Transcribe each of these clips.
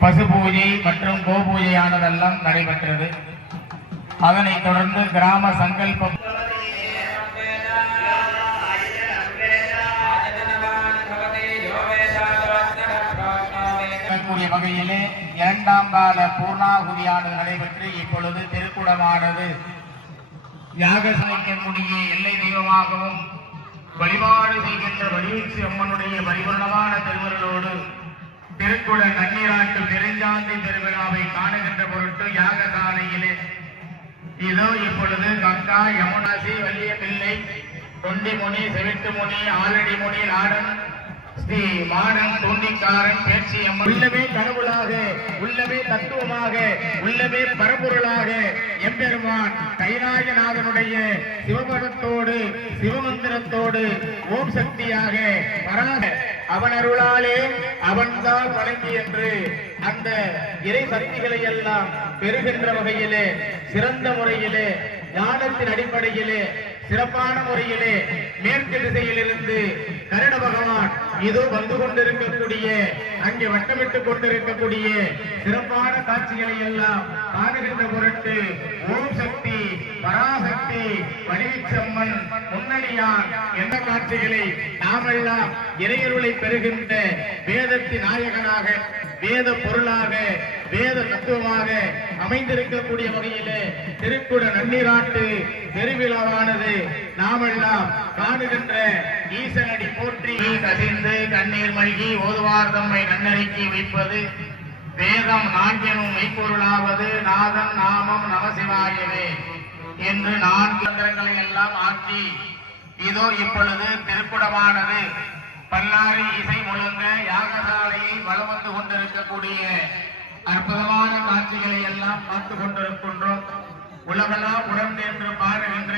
பசு பூஜை மற்றும் கோ பூஜையானதெல்லாம் நடைபெற்றது. அதனைத் தொடர்ந்து கிராம சங்கல்பம் கூடிய வகையிலே இரண்டாம் கால பூர்ணாகுதியானது நடைபெற்று இப்பொழுது திருக்குடமானது. யாகசாய்க்கக்கூடிய எல்லை தெய்வமாகவும் வழிபாடு செய்கின்ற வடிவீச்சு அம்மனுடைய பரிபூர்ணமான திருவருளோடு திருக்குட நன்னீராட்டு பெருஞ்சாந்தி திருவிழாவை காணுகின்ற பொருட்டு யாகசாலையிலே இதோ இப்பொழுது கங்கா யமுனாசி வல்லிய பிள்ளை தொண்டிமுனி செவிட்டுமுனி ஆலடி முனி நாடன் ஸ்ரீ மாடன் தூண்டிக்காரன் பேச்சு உள்ளவே கடவுளாக உள்ளவே தத்துவமாக உள்ளவே பரம்பொருளாக. எம்பெருமான் கைலாயநாதனுடைய சிவபதத்தோடு சிவமந்திரத்தோடு ஓம் சக்தியாக வராக. அவன் அருளாலே அவன்தான் வணங்கி என்று அந்த இறை சக்திகளை எல்லாம் பெறுகின்ற வகையிலே சிறந்த முறையிலே ஞானத்தின் அடிப்படையிலே சிறப்பான முறையிலே மேற்கு திசையிலிருந்து கருட பகவான் இதோ வந்து கொண்டிருக்கக்கூடிய அங்கே வட்டமிட்டுக் கொண்டிருக்கக்கூடிய சிறப்பான காட்சிகளை எல்லாம் காணுகின்ற பொருட்டு ஓம் சக்தி பராசக்தி வணிகச்சம்மன் முன்னணியார் என்ற காட்சிகளை நாமெல்லாம் இறையருளை பெறுகின்ற வேதத்தின் நாயகனாக வேத பொருளாக வேத தத்துவமாக அமைந்திருக்கக்கூடிய வகையிலே திருக்குட நன்னீராட்டு பெருவிழாவானது. நாமெல்லாம் காணுகின்ற ஈசனடி போற்றி கசிந்து கண்ணீர் மல்கி ஓதுவார் தம்மை நன்னறிக்கி வைப்பது. வேதம் நான்கெனும் மெய்ப்பொருளாவது நாதன் நாமம் நமசிவாயவே என்று நான்கு மந்திரங்களை எல்லாம் ஆற்றி இதோ இப்பொழுது திருக்குடமானது. பல்லாரி இசை முழங்க யாகசாலையில் வளம் வந்து கொண்டிருக்கக்கூடிய அற்புதமான காட்சிகளை எல்லாம் பார்த்து கொண்டிருக்கின்றோம். உலகெல்லாம் உணர்ந்து என்று பாடுகின்ற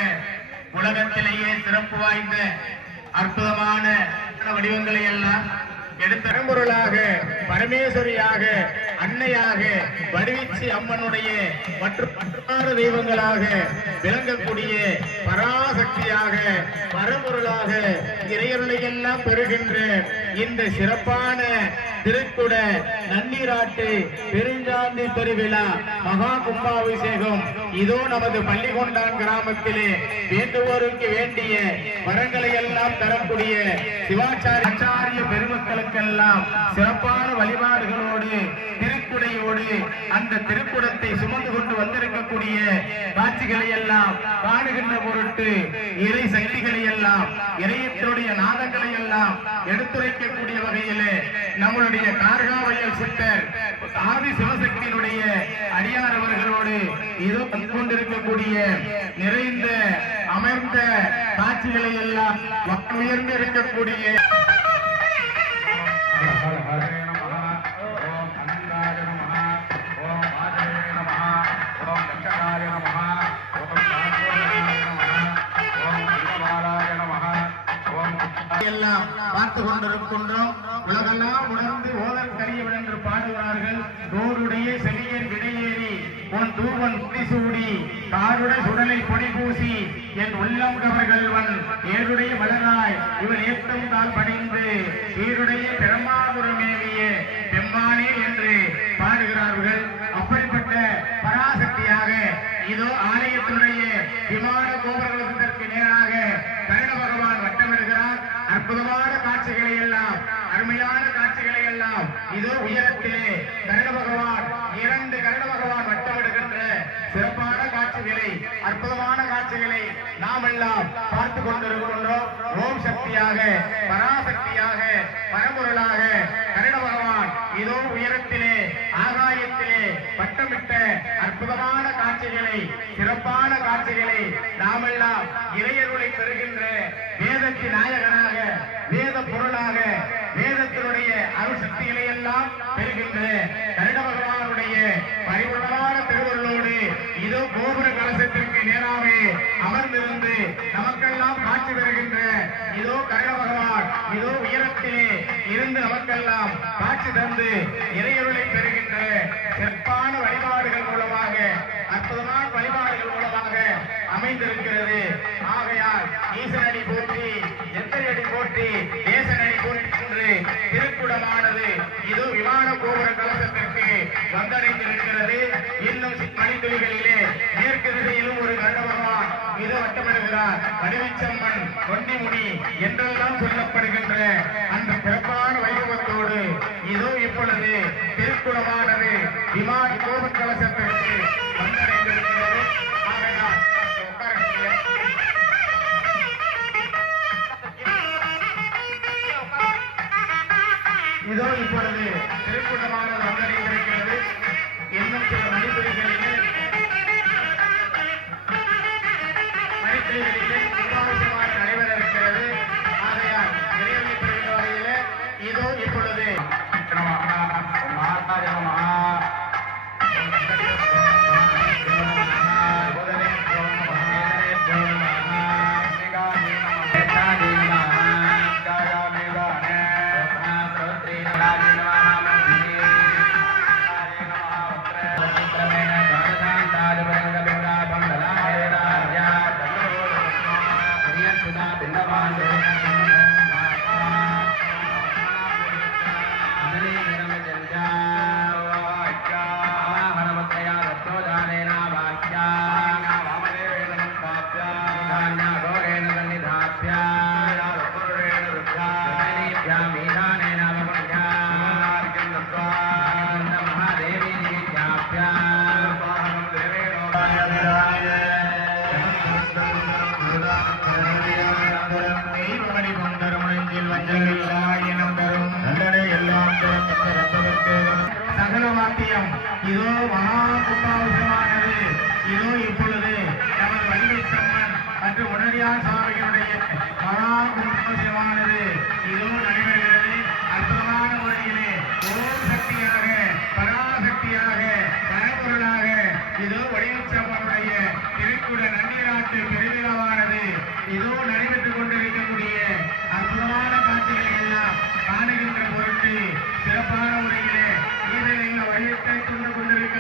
உலகத்திலேயே சிறப்பு வாய்ந்த அற்புதமான வடிவங்களை எல்லாம் எடுத்த பொருளாக பரமேஸ்வரியாக அன்னையாக வருவிச்சி அம்மனுடைய மற்றும் மற்ற தெய்வங்களாக விளங்கக்கூடிய பராசக்தியாக பரம்பொருளாக இறையருளை எல்லாம் பெறுகின்ற இந்த சிறப்பான திருக்குட நன்னீராட்டு பெருஞ்சாந்தி பெருவிழா மகா கும்பாபிஷேகம். இதோ நமது பள்ளிகொண்டான் கிராமத்திலே வேண்டுவோருக்கு வேண்டிய வரங்களை எல்லாம் தரக்கூடிய சிவாச்சாரிய பெருமக்களுக்கெல்லாம் சிறப்பான வழிபாடுகளோடு திருக்குடையோடு அந்த திருக்குடத்தை சுமந்து கொண்டு வந்திருக்கக்கூடிய காட்சிகளை எல்லாம் காணுகின்ற பொருட்டு இறை சக்திகளை எல்லாம் இறையத்தினுடைய நாதங்களை எல்லாம் எடுத்துரைக்கக்கூடிய வகையிலே நம்மளுடைய கார்காவையல் சித்தர் ஆதி சிவசக்தியினுடைய அடியார் அவர்களோடு இதோ கொண்டிருக்கக்கூடிய நிறைந்த அமைந்த காட்சிகளை எல்லாம் உயர்ந்து இருக்கக்கூடிய பாடுகிறார்கள் தோருடைய செவியன் விடையேறி உன் தூவன் முடிசூடி காருட சுடலை பொடி பூசி என் உள்ளம் கவர்கள்வன் ஏருடைய மலராய் இவன் ஏத்தம் தால் படைந்து ஈருடைய பிரமாபுரமேவிய பெம்மானே என்று பாடுகிறார்கள். அப்படிப்பட்ட பராசக்தியாக இதோ ஆலயத்துடைய விமான கோபுரத்திற்கு நேராக கருண பகவான் வட்டமிடுகிறார். அற்புதமான காட்சிகளை எல்லாம் அருமையான காட்சிகளை எல்லாம் இதோ உயரத்திலே கருண பகவான் இரண்டு கருண பகவான் வட்டமிடுகின்ற சிறப்பான காட்சிகளை அற்புதமான காட்சிகளை நாம் எல்லாம் பார்த்து கொண்டிருக்கின்றோம். ஓம் சக்தியாக பராசக்தியாக பரம்பொருளாக கருண பகவான் இதோ உயரத்திலே ஆகாயத்திலே வட்டமிட்ட அற்புதமான காட்சிகளை சிறப்பான காட்சிகளை நாமெல்லாம் இறையருளை பெறுகின்ற வேதத்தின் நாயகனாக வேத பொருளாக அருசக்திகளை எல்லாம் பெறுகின்ற கருட பகவானுடைய பரிபூர்ணமான திருவருளோடு இதோ கோபுர கலசத்திற்கு நேராக அமர்ந்திருந்து நமக்கெல்லாம் காட்சி பெறுகின்ற இதோ கருட பகவான் இதோ உயரத்திலே இருந்து நமக்கெல்லாம் காட்சி தந்து இறையருளை பெறுகின்ற சிறப்பான வழிபாடுகள் மூலமாக அற்புதமான வழிபாடுகள் மூலமாக அமைந்திருக்கிறது. ஆகையால் ஈஸ்வரன் இருக்கிறது இது விமான கோபுர கலசத்திற்கு வந்தடைந்திருக்கிறது. இன்னும் மணித்துளிகளிலே மேற்கு திசையிலும் ஒரு கருட பகவான் இது வட்டமிடுகிறார். அருவிச்சம்மன் கொண்டிமுடி என்றெல்லாம் சொல்லப்படுகின்ற அந்த சிறப்பான வைபவத்தோடு இதோ இப்பொழுது திருக்குளமானது விமான கோபுர கலசத்திற்கு இதோ இப்பொழுது திருக்குளமானது வந்தடைந்திருக்கிறது இன்னும் சில மணித்துறைகளிலே மணித்துறைகளிலே கும்பாபிஷேகமாக நடைபெற இருக்கிறது ஆகையால் இறைவனை பெறுகின்ற வகையிலே இதோ இப்பொழுது.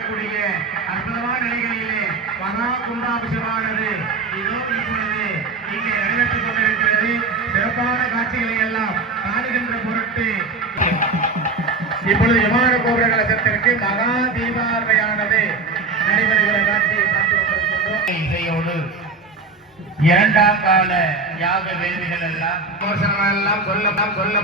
கொண்டிருக்கக்கூடிய அற்புதமான நிலைகளிலே மகா கும்பாபிஷமானது இதோ இப்பொழுது இங்கே நடைபெற்றுக் கொண்டிருக்கிறது. சிறப்பான காட்சிகளை எல்லாம் காணுகின்ற பொருட்டு. இப்பொழுது விமான கோபுர கலசத்திற்கு மகா தீபார்வையானது நடைபெறுகிற காட்சியை பார்த்து கொண்டிருக்கின்றோம். இசையோடு இரண்டாம் கால யாக வேதிகள் எல்லாம் விமர்சனம் எல்லாம் சொல்ல சொல்ல